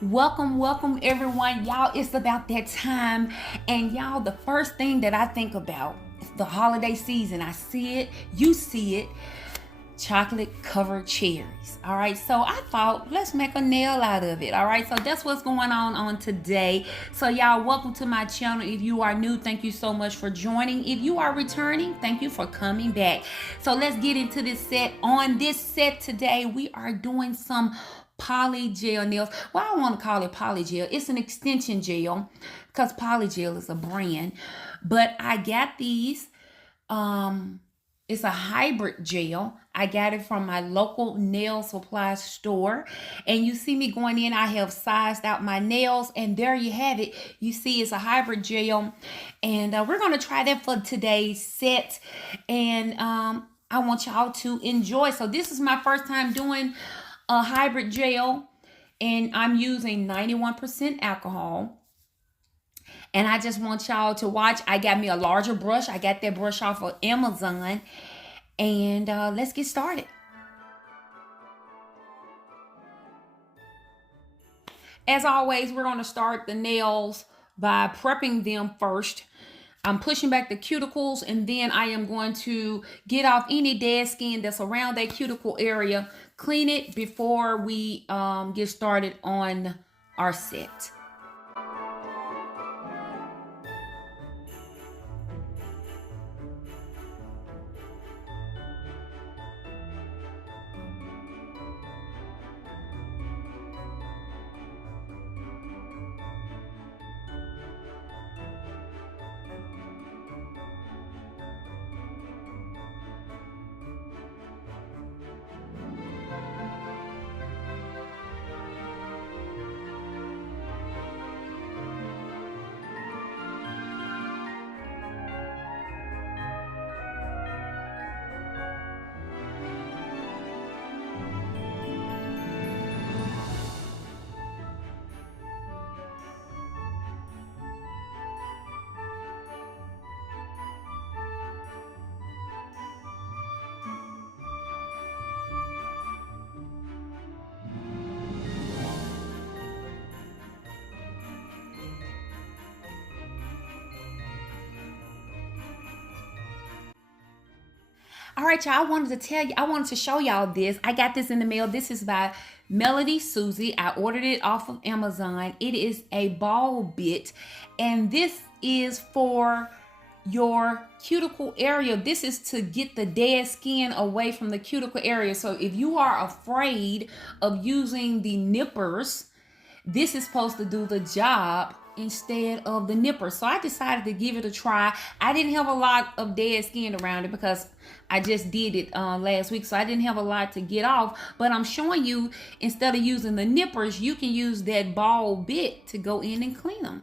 Welcome everyone. Y'all, it's about that time. And y'all, the first thing that I think about is the holiday season. I see it, you see it. Chocolate covered cherries. All right, so I thought let's make a nail out of it. All right, so that's what's going on today. So y'all, welcome to my channel. If you are new, thank you so much for joining. If you are returning, thank you for coming back. So let's get into this set. On this set today, we are doing some polygel nails. Well, I don't want to call it polygel. It's an extension gel because polygel is a brand. But I got these. It's a hybrid gel. I got it from my local nail supply store. And you see me going in, I have sized out my nails. And there you have it. You see it's a hybrid gel. And we're going to try that for today's set. And I want y'all to enjoy. So this is my first time doing a hybrid gel. And I'm using 91% alcohol. And I just want y'all to watch. I got me a larger brush. I got that brush off of Amazon. And let's get started. As always, we're going to start the nails by prepping them first. I'm pushing back the cuticles, and then I am going to get off any dead skin that's around that cuticle area. Clean it before we get started on our set. All right, y'all, I wanted to show y'all this. I got this in the mail. This is by Melody Susie. I ordered it off of Amazon. It is a ball bit, and this is for your cuticle area. This is to get the dead skin away from the cuticle area. So if you are afraid of using the nippers, this is supposed to do the job instead of the nipper. So I decided to give it a try. I didn't have a lot of dead skin around it because I just did it last week. So I didn't have a lot to get off. But I'm showing you, instead of using the nippers, you can use that ball bit to go in and clean them.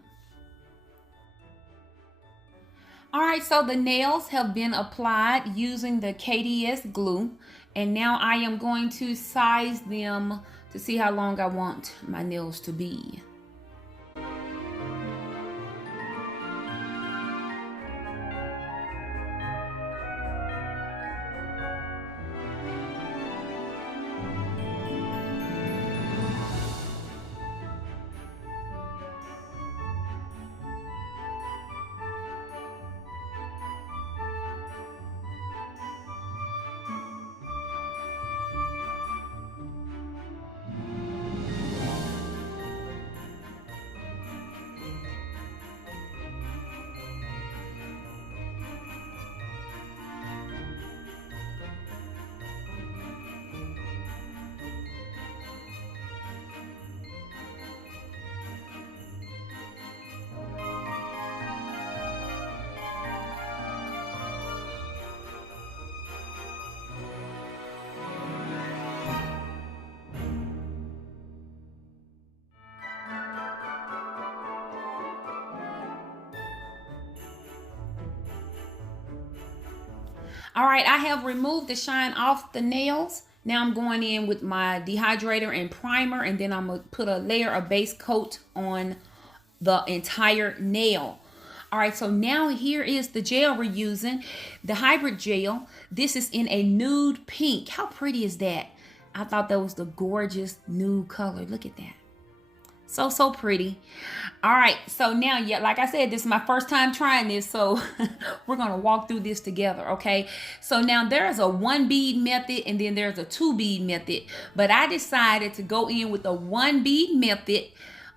All right, so the nails have been applied using the KDS glue. And now I am going to size them to see how long I want my nails to be. All right, I have removed the shine off the nails. Now I'm going in with my dehydrator and primer, and then I'm going to put a layer of base coat on the entire nail. All right, so now here is the gel we're using, the hybrid gel. This is in a nude pink. How pretty is that? I thought that was the gorgeous nude color. Look at that. So pretty. All right, so now, yeah, like I said, this is my first time trying this, so we're gonna walk through this together, okay? So now there's a 1 bead method and then there's a 2 bead method, but I decided to go in with the 1 bead method,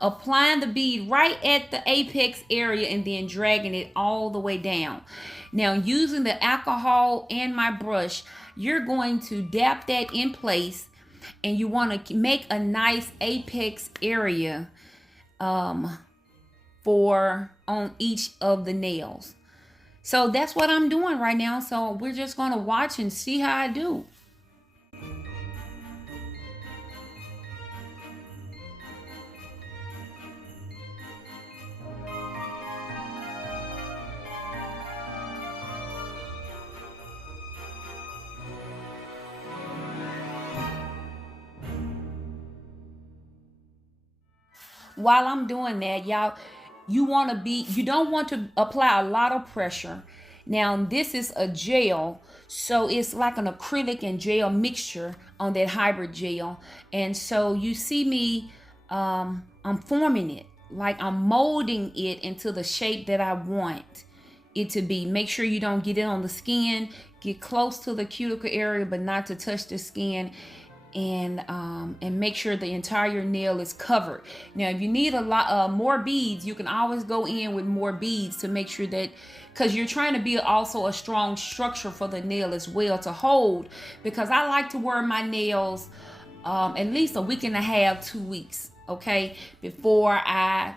applying the bead right at the apex area and then dragging it all the way down. Now, using the alcohol and my brush, you're going to dab that in place, and you want to make a nice apex area for on each of the nails. So that's what I'm doing right now. So we're just going to watch and see how I do. While I'm doing that, y'all, you don't want to apply a lot of pressure. Now, this is a gel, so it's like an acrylic and gel mixture on that hybrid gel. And so you see me, I'm forming it, like I'm molding it into the shape that I want it to be. Make sure you don't get it on the skin. Get close to the cuticle area, but not to touch the skin. And make sure the entire nail is covered. Now, if you need a lot more beads, you can always go in with more beads to make sure that, because you're trying to be also a strong structure for the nail as well to hold, because I like to wear my nails at least a week and a half, 2 weeks, okay, before I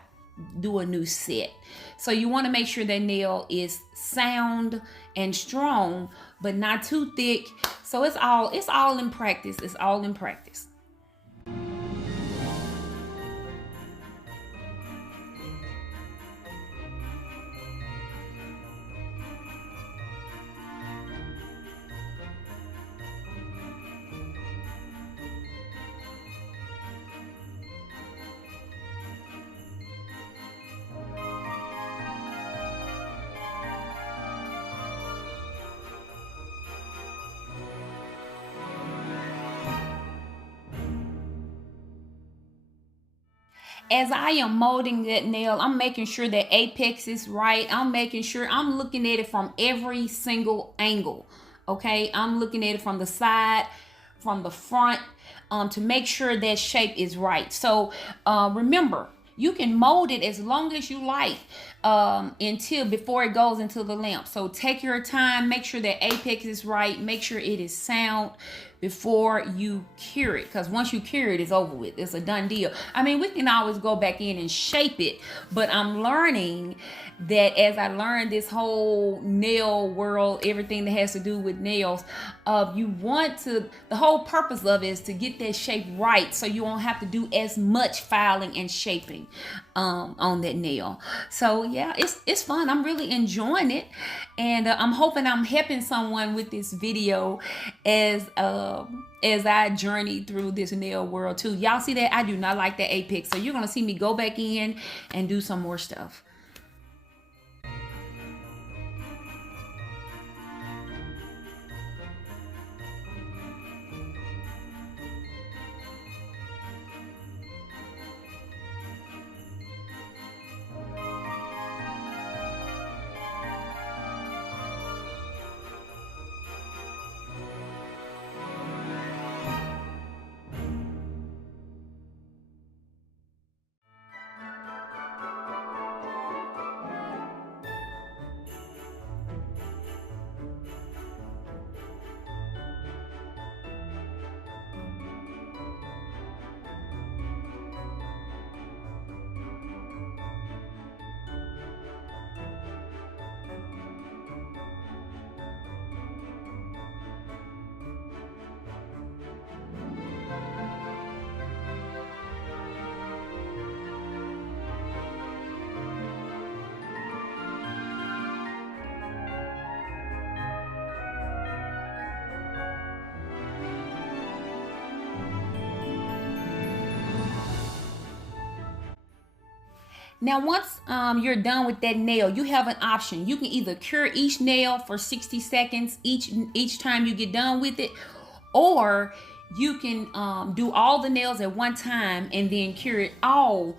do a new set. So you want to make sure that nail is sound and strong, but not too thick. So it's all in practice. It's all in practice. As I am molding that nail, I'm making sure that apex is right. I'm making sure I'm looking at it from every single angle. Okay, I'm looking at it from the side, from the front, to make sure that shape is right. So remember, you can mold it as long as you like until before it goes into the lamp. So take your time, make sure that apex is right, make sure it is sound before you cure it, because once you cure it, it's over with. It's a done deal. I mean, we can always go back in and shape it, but I'm learning that as I learn this whole nail world, everything that has to do with nails, you want to, the whole purpose of it is to get that shape right, so you won't have to do as much filing and shaping on that nail. So yeah, it's fun. I'm really enjoying it, and I'm hoping I'm helping someone with this video as I journey through this nail world too. Y'all see that I do not like that apex, so you're gonna see me go back in and do some more stuff. Now, once you're done with that nail, you have an option. You can either cure each nail for 60 seconds each time you get done with it, or you can do all the nails at one time and then cure it all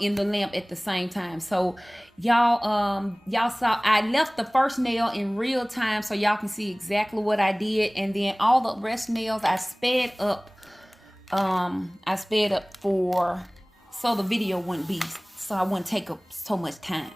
in the lamp at the same time. So y'all saw I left the first nail in real time so y'all can see exactly what I did, and then all the rest nails I sped up. I sped up for so the video wouldn't be so I wouldn't take up so much time.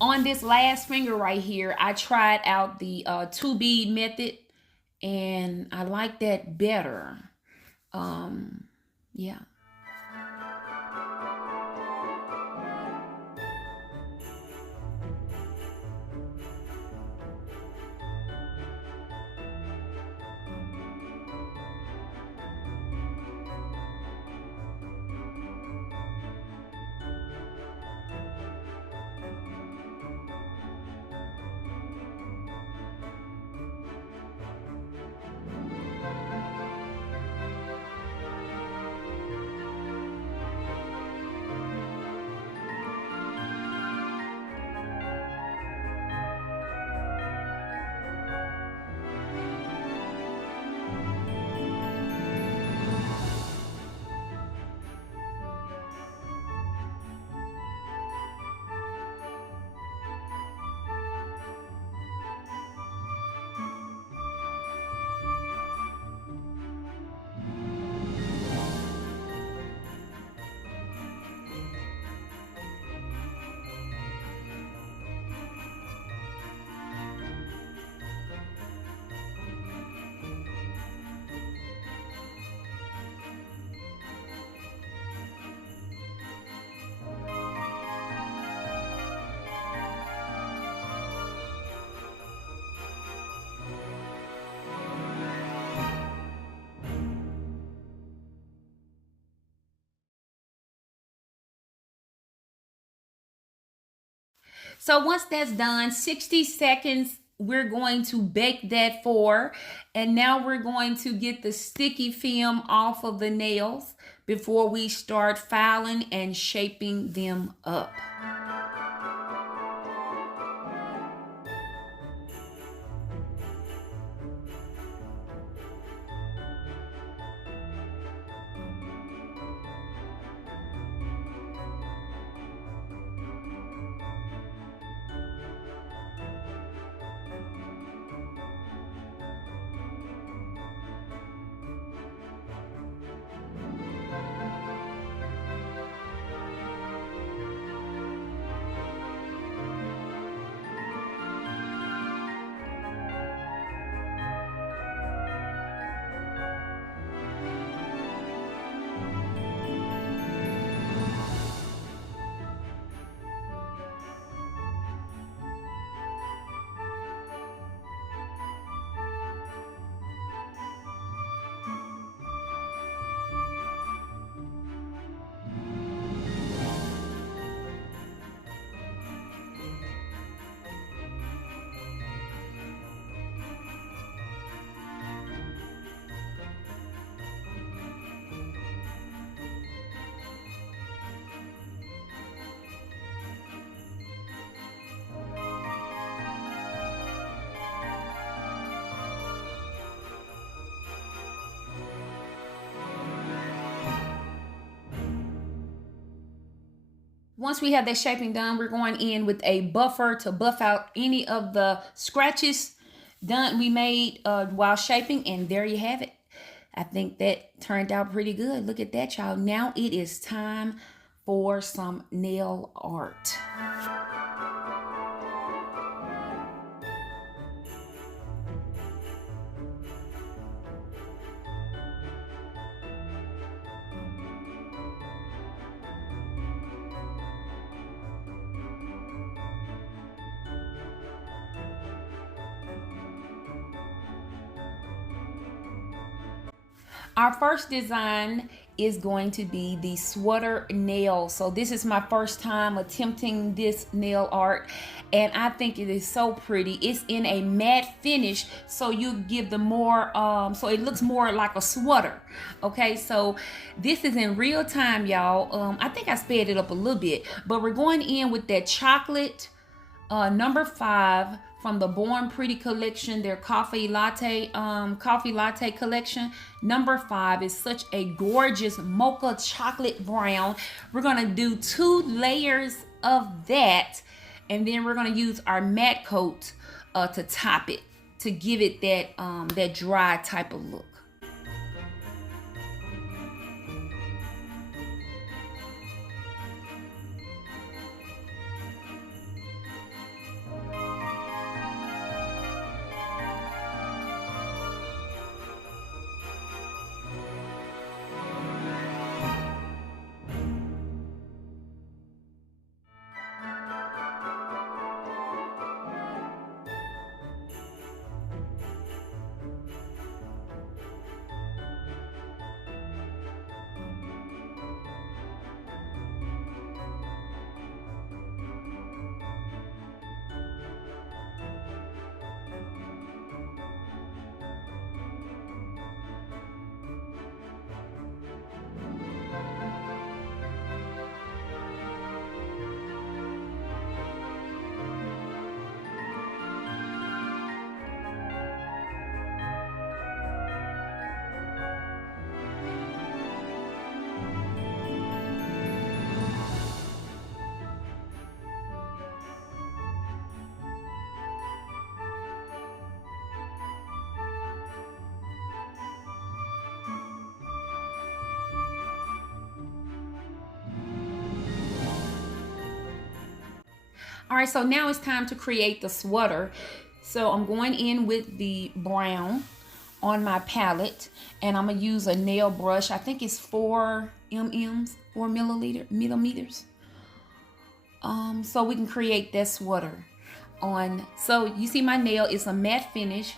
On this last finger right here, I tried out the 2 bead method, and I like that better. Yeah. So once that's done, 60 seconds, we're going to bake that for. And now we're going to get the sticky film off of the nails before we start filing and shaping them up. Once we have that shaping done, we're going in with a buffer to buff out any of the scratches we made while shaping. And there you have it. I think that turned out pretty good. Look at that, y'all. Now it is time for some nail art. Our first design is going to be the sweater nail. So this is my first time attempting this nail art, and I think it is so pretty. It's in a matte finish, so you give the more so it looks more like a sweater. Okay, so this is in real time, y'all. I think I sped it up a little bit, but we're going in with that chocolate number 5 from the Born Pretty collection, their coffee latte collection. Number 5 is such a gorgeous mocha chocolate brown. We're gonna do 2 layers of that, and then we're gonna use our matte coat to top it, to give it that dry type of look. All right, so now it's time to create the sweater. So I'm going in with the brown on my palette, and I'm gonna use a nail brush. I think it's 4 millimeters. So we can create that sweater on. So you see my nail is a matte finish.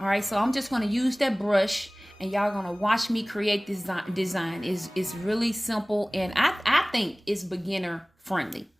All right, so I'm just gonna use that brush, and y'all gonna watch me create this design. It's really simple, and I think it's beginner friendly.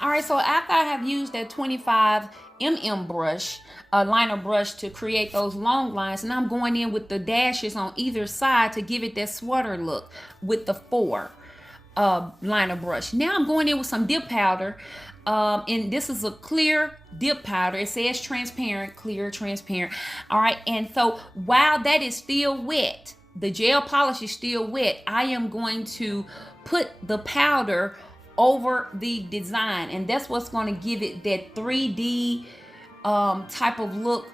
All right, so after I have used that 25 brush, liner brush to create those long lines, and I'm going in with the dashes on either side to give it that sweater look with the 4 liner brush. Now I'm going in with some dip powder, and this is a clear dip powder. It says transparent, clear, transparent. All right, and so while that is still wet, the gel polish is still wet, I am going to put the powder over the design, and that's what's going to give it that 3D type of look,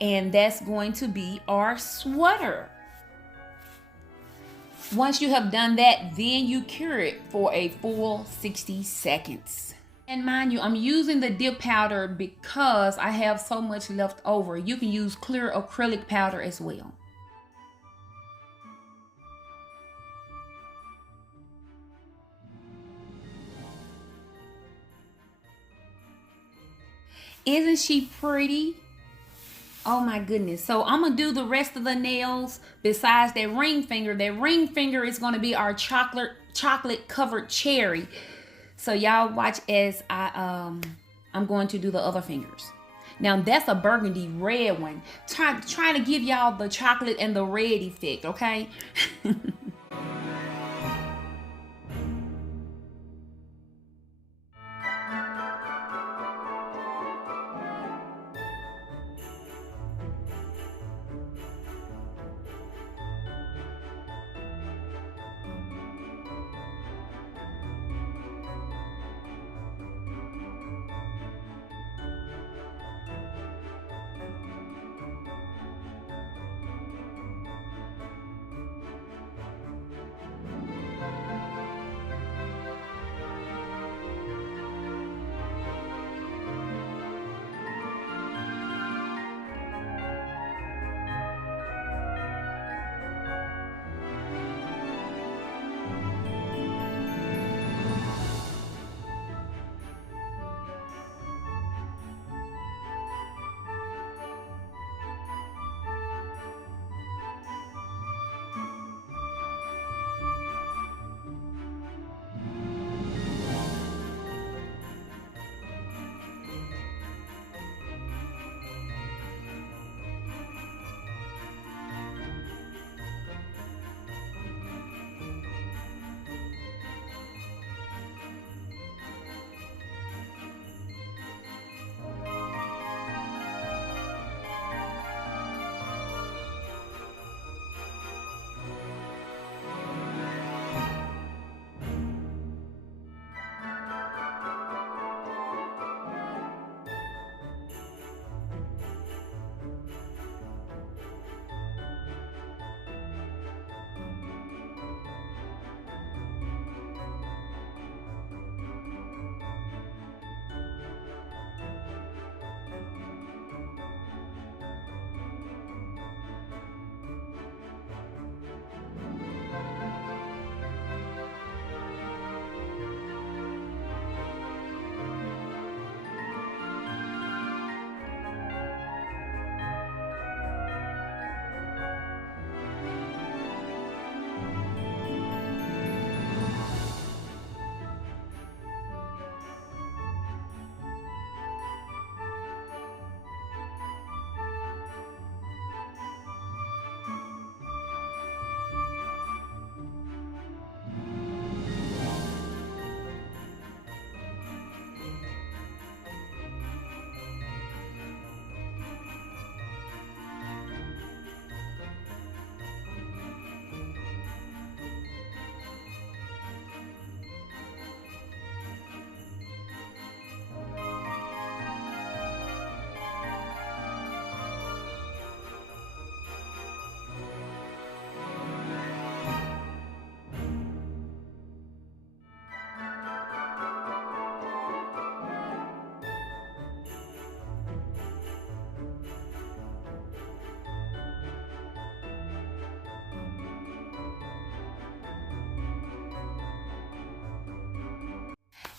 and that's going to be our sweater. Once you have done that, then you cure it for a full 60 seconds. And mind you, I'm using the dip powder because I have so much left over. You can use clear acrylic powder as well. Isn't she pretty? Oh my goodness. So I'm gonna do the rest of the nails besides that ring finger. That ring finger is gonna be our chocolate covered cherry. So y'all watch as I'm going to do the other fingers. Now that's a burgundy red one. Trying to give y'all the chocolate and the red effect, okay?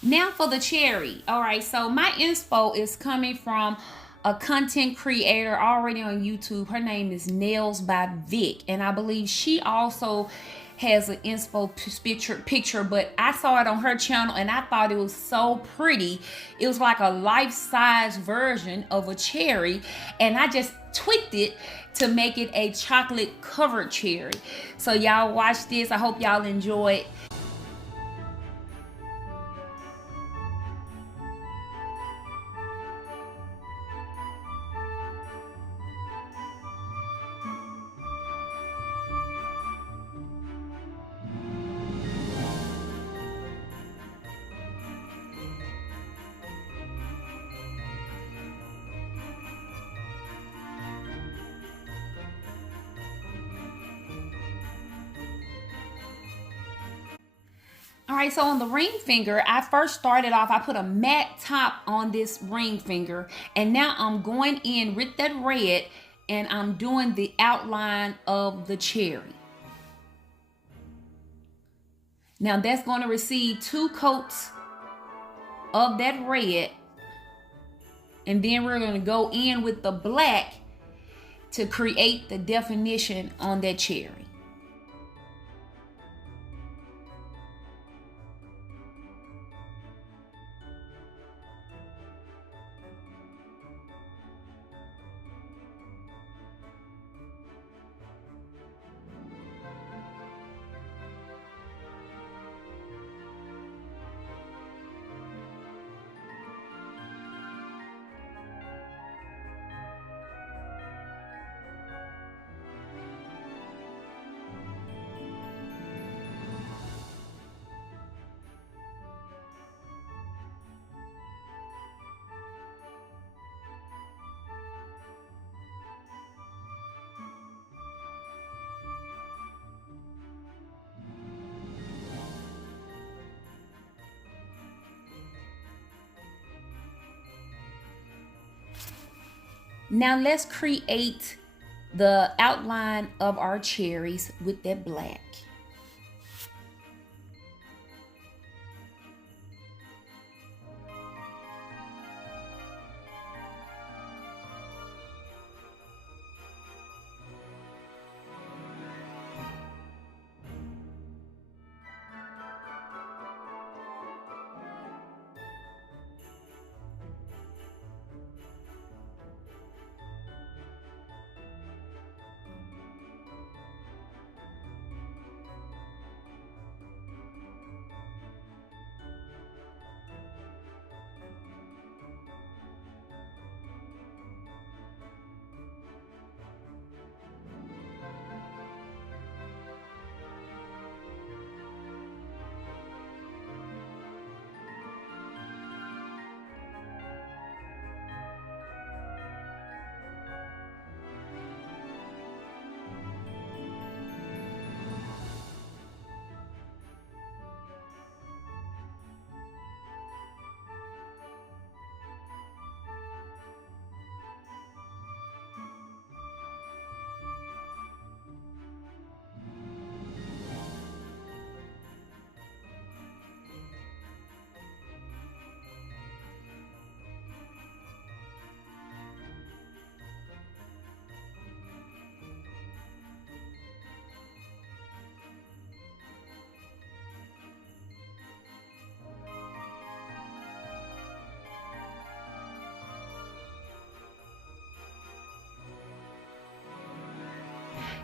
Now for the cherry. All right, so my inspo is coming from a content creator already on YouTube. Her name is Nails by Vic, and I believe she also has an inspo picture, but I saw it on her channel and I thought it was so pretty. It was like a life-size version of a cherry, and I just tweaked it to make it a chocolate covered cherry. So y'all watch this. I hope y'all enjoy it. All right, so on the ring finger, I first started off, I put a matte top on this ring finger, and now I'm going in with that red and I'm doing the outline of the cherry. Now that's going to receive 2 coats of that red, and then we're going to go in with the black to create the definition on that cherry. Now let's create the outline of our cherries with that black.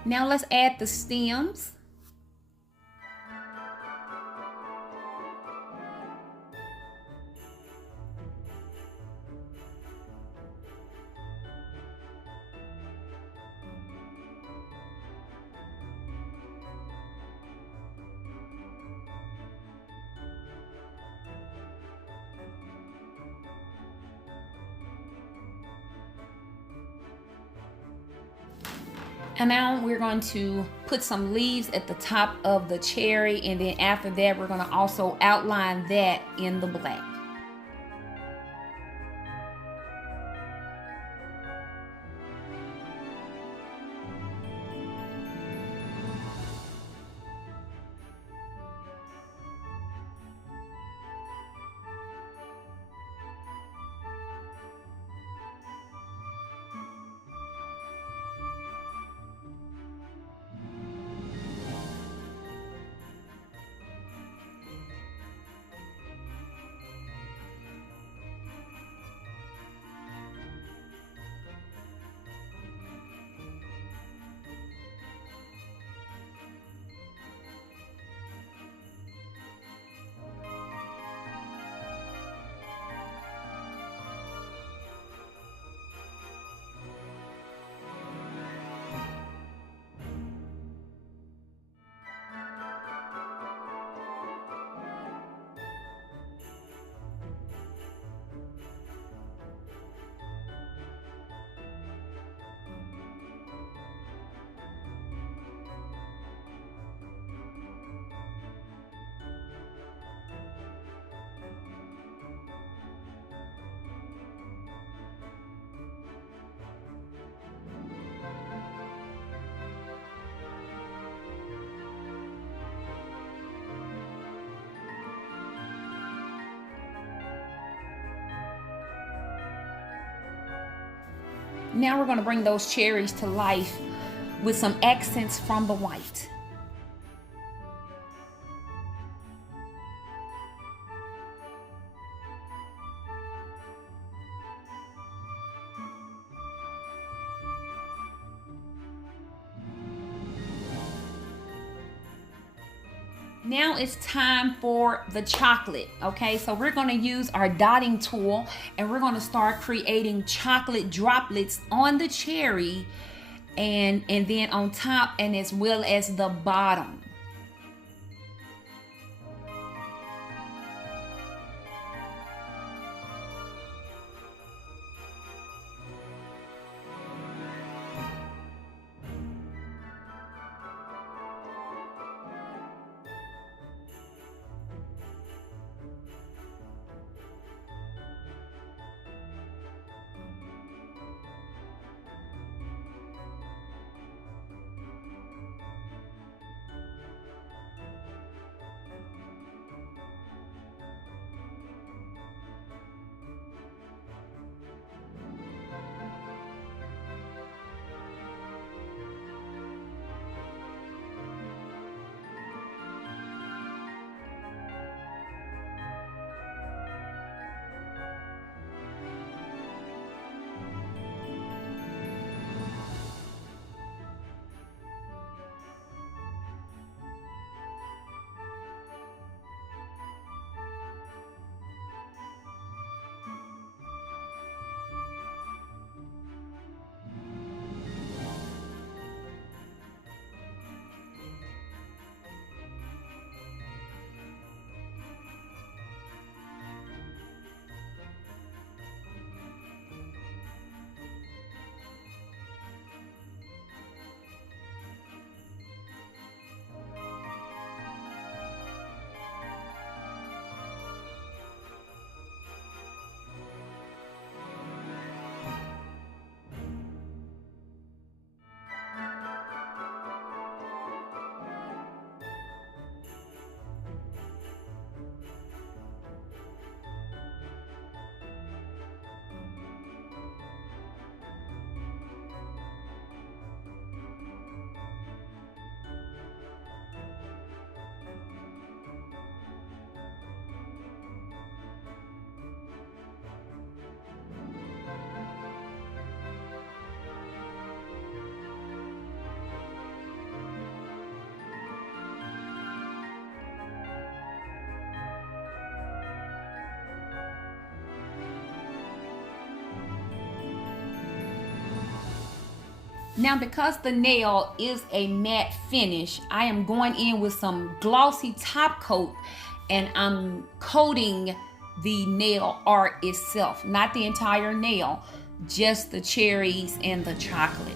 Now let's add the stems. And now we're going to put some leaves at the top of the cherry, and then after that we're going to also outline that in the black. Now we're going to bring those cherries to life with some accents from the white. Now it's time for the chocolate, okay? So we're gonna use our dotting tool and we're gonna start creating chocolate droplets on the cherry and then on top and as well as the bottom. Now, because the nail is a matte finish, I am going in with some glossy top coat and I'm coating the nail art itself, not the entire nail, just the cherries and the chocolate.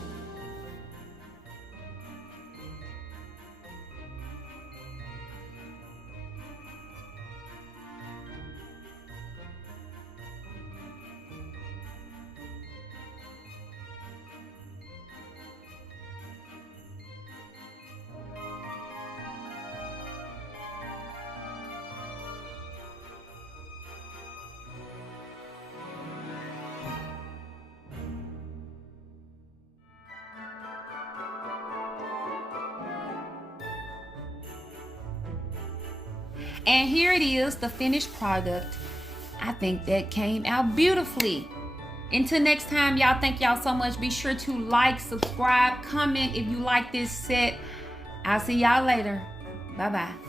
And here it is, the finished product. I think that came out beautifully. Until next time, y'all, thank y'all so much. Be sure to like, subscribe, comment if you like this set. I'll see y'all later. Bye-bye.